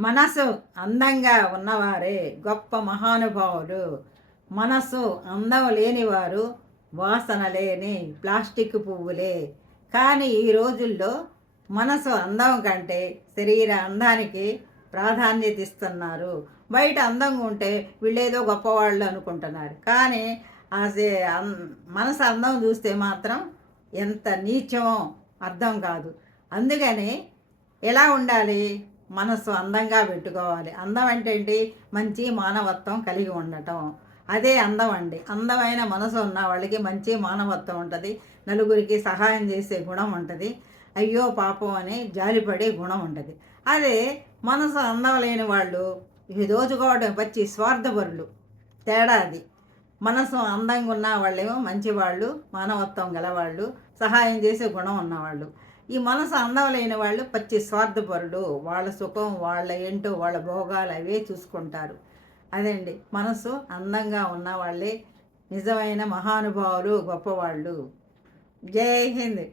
మనసు అందంగా ఉన్నవారే గొప్ప మహానుభావులు. మనసు అందం లేనివారు వాసన లేని ప్లాస్టిక్ పువ్వులే. కానీ ఈ రోజుల్లో మనసు అందం కంటే శరీర అందానికి ప్రాధాన్యత ఇస్తున్నారు. బయట అందంగా ఉంటే వీళ్ళేదో గొప్పవాళ్ళు అనుకుంటున్నారు. కానీ ఆ మనసు అందం చూస్తే మాత్రం ఎంత నీచమో అర్థం కాదు. అందుకని ఎలా ఉండాలి? మనసు అందంగా పెట్టుకోవాలి. అందం అంటే ఏంటి? మంచి మానవత్వం కలిగి ఉండటం. అదే అందం అండి. అందమైన మనసు ఉన్న వాళ్ళకి మంచి మానవత్వం ఉంటుంది. నలుగురికి సహాయం చేసే గుణం ఉంటుంది. అయ్యో పాపం అని జాలిపడే గుణం ఉంటుంది. అదే మనసు అందం లేని వాళ్ళు దోచుకోవడం వచ్చి స్వార్థపరులు. తేడా అది. మనసు అందంగా ఉన్న వాళ్ళేమో మంచివాళ్ళు మానవత్వం గలవాళ్ళు సహాయం చేసే గుణం ఉన్నవాళ్ళు. ఈ మనసు అందం లేని వాళ్ళు పచ్చి స్వార్థపరుడు. వాళ్ళ సుఖం వాళ్ళ ఏంటో వాళ్ళ భోగాలు అవే చూసుకుంటారు. అదండి. మనసు అందంగా ఉన్న వాళ్ళే నిజమైన మహానుభావులు గొప్పవాళ్ళు. జై హింద్.